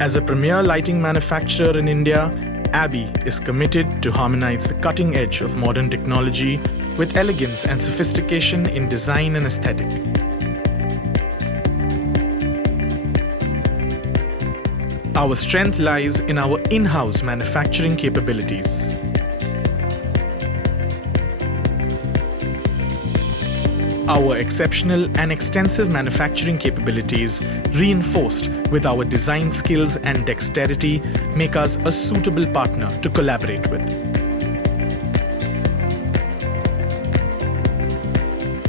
As a premier lighting manufacturer in India, Abbey is committed to harmonize the cutting edge of modern technology with elegance and sophistication in design and aesthetic. Our strength lies in our in-house manufacturing capabilities. Our exceptional and extensive manufacturing capabilities, reinforced with our design skills and dexterity, make us a suitable partner to collaborate with.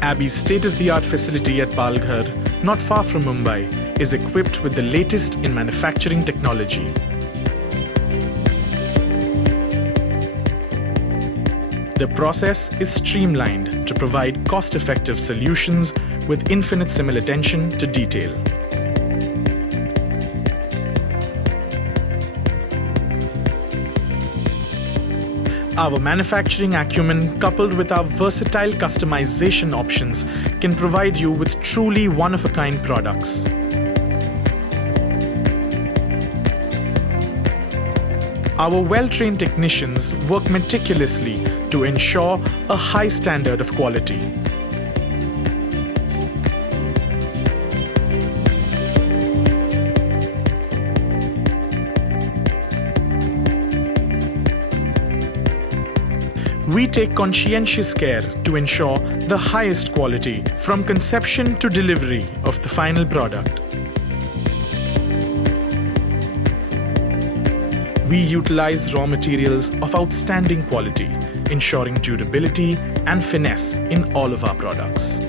Abbey's state-of-the-art facility at Palghar, not far from Mumbai, is equipped with the latest in manufacturing technology. The process is streamlined to provide cost-effective solutions with infinite simul attention to detail. Our manufacturing acumen, coupled with our versatile customization options, can provide you with truly one-of-a-kind products. Our well-trained technicians work meticulously to ensure a high standard of quality. We take conscientious care to ensure the highest quality from conception to delivery of the final product. We utilize raw materials of outstanding quality, ensuring durability and finesse in all of our products.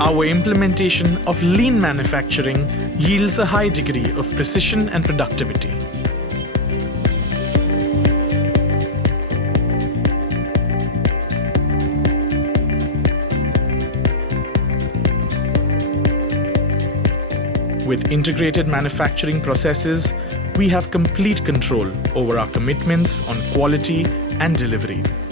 Our implementation of lean manufacturing yields a high degree of precision and productivity. With integrated manufacturing processes, we have complete control over our commitments on quality and deliveries.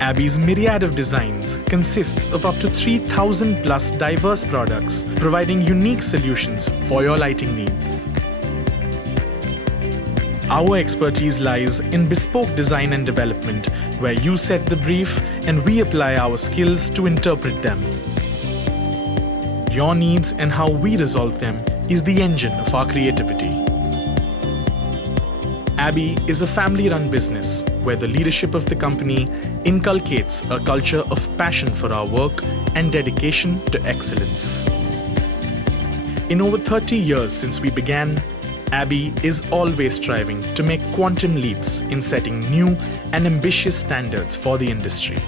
Abbey's myriad of designs consists of up to 3,000 plus diverse products, providing unique solutions for your lighting needs. Our expertise lies in bespoke design and development, where you set the brief and we apply our skills to interpret them. Your needs and how we resolve them is the engine of our creativity. Abbey is a family-run business where the leadership of the company inculcates a culture of passion for our work and dedication to excellence. In over 30 years since we began, Abbey is always striving to make quantum leaps in setting new and ambitious standards for the industry.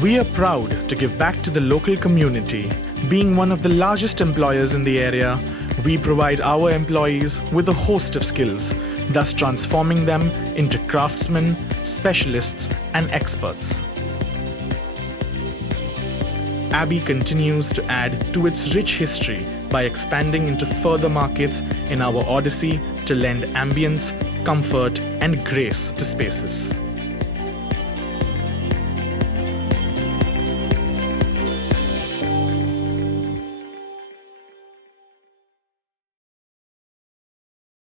We are proud to give back to the local community. Being one of the largest employers in the area, we provide our employees with a host of skills, thus transforming them into craftsmen, specialists, and experts. Abbey continues to add to its rich history by expanding into further markets in our odyssey to lend ambience, comfort, and grace to spaces.